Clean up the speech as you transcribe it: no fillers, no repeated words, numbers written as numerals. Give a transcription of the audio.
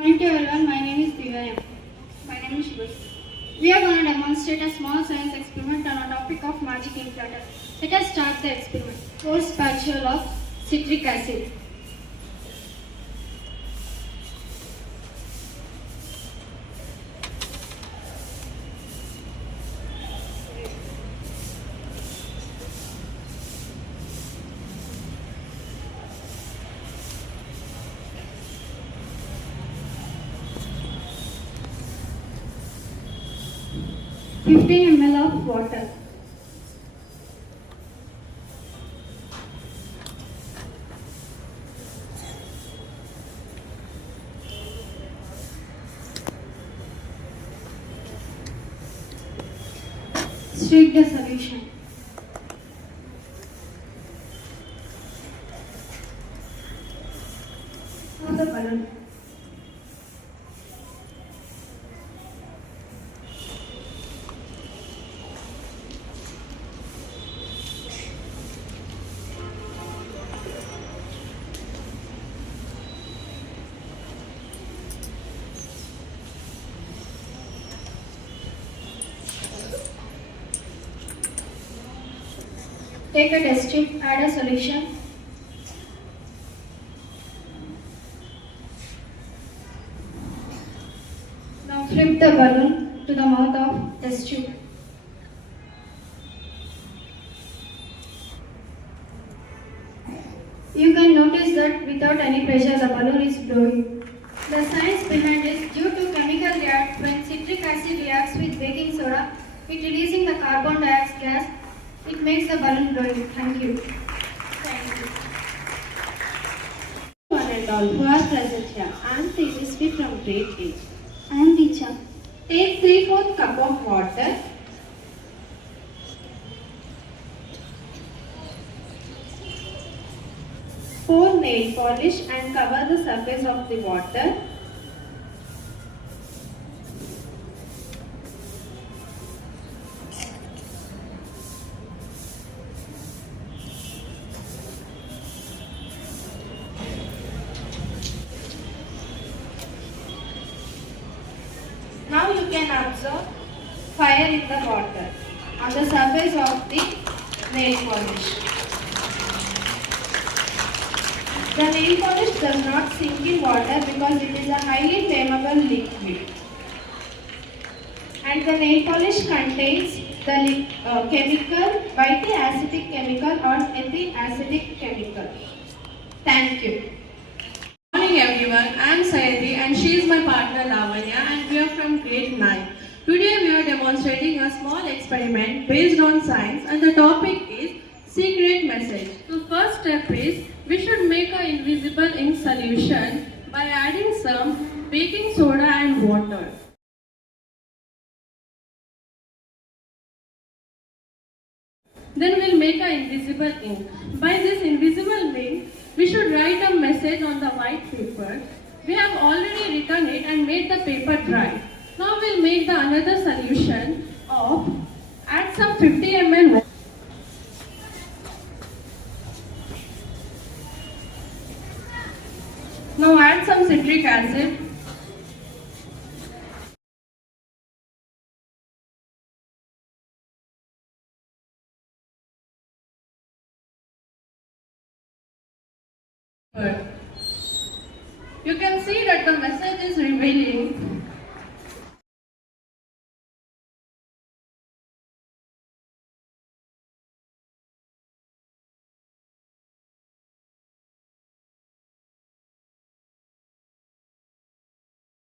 Morning to everyone, my name is Divya. My name is Shibush. We are going to demonstrate a small science experiment on a topic of magic ink platter. Let us start the experiment. 4 spatula of citric acid. Fifteen ml of water. Shake the solution. Now the balloon. Take a test tube, add a solution. Now flip the balloon to the mouth of test tube. You can notice that without any pressure the balloon is blowing. The science behind is due to chemical react when citric acid reacts with baking soda, it releasing the carbon dioxide gas. It makes the balloon blowing. Thank you. Thank you. One and all who are present here. I am Tejasvi from grade 8. I am Dicha. Take 3/4 cup of water. Pour nail polish and cover the surface of the water. Now you can observe fire in the water on the surface of the nail polish. The nail polish does not sink in water because it is a highly flammable liquid. And the nail polish contains the chemical, bioacidic chemical or anti-acidic chemical. Thank you. Good morning everyone, I am Sayati and she is my partner Lavanya and we are from grade 9. Today we are demonstrating a small experiment based on science and the topic is secret message. So first step is we should make an invisible ink solution by adding some baking soda and water. Then we'll make an invisible ink. By this invisible ink, we should write a message on the white paper. We have already written it and made the paper dry. Now we'll make the another solution of add some 50 ml water. Now add some citric acid. You can see that the message